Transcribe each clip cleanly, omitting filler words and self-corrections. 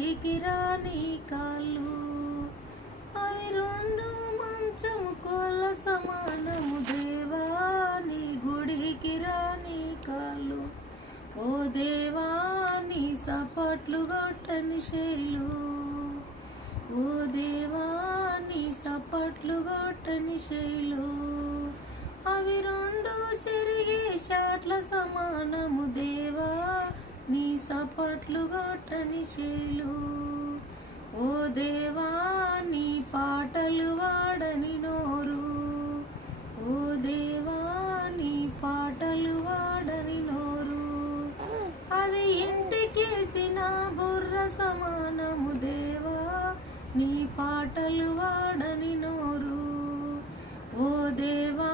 గుడికి రాని కాళ్ళు, అవి రెండు మంచము కోళ్ళ సమానము దేవా నీ గుడికి రాని కాళ్ళు. ఓ దేవా నీ సపట్లు కొట్టని శైలు, ఓ దేవా నీ సపట్లు కొట్టని శైలు, అవి రెండు చెరిగే షాట్ల సమానము దేవా నీ సపట్లు కొట్టని శైలు. ఓ దేవా నీ పాటలు వాడని నోరు, ఓ దేవా నీ పాటలు వాడని నోరు, అది ఇంటికేసిన బుర్ర సమానము దేవా నీ పాటలు వాడని నోరు. ఓ దేవా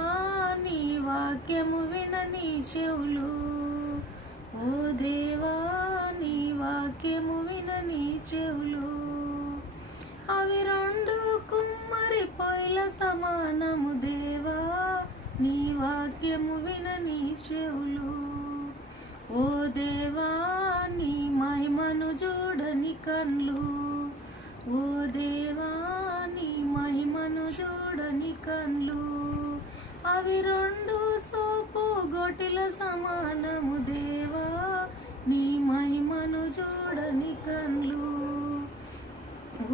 నీ వాక్యము వినని చెవులు, ఓ దేవా నీ వాక్యము వినని చెవులు, అవి రెండు కుమ్మరి పొయ్యిల సమానము దేవా నీ వాక్యము వినని చెవులు. ఓ దేవా నీ మహిమను చూడని కళ్ళు, ఓ దేవా నీ మహిమను చూడని కళ్ళు, అవి రెండు సోపు గొటిల సమానము దేవా నీ మహిమను చూడని కళ్ళు.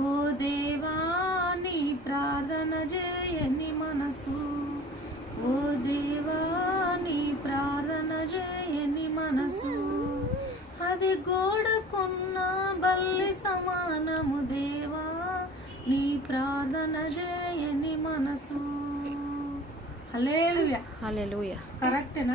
ఓ దేవా నీ ప్రార్థన చేయని మనసు, ఓ దేవా నీ ప్రార్థన చేయని మనసు, అది గోడకున్న బల్లి సమానము దేవా నీ ప్రార్థన చేయని మనసు. హల్లెలూయా. హల్లెలూయా. కరెక్టేనా?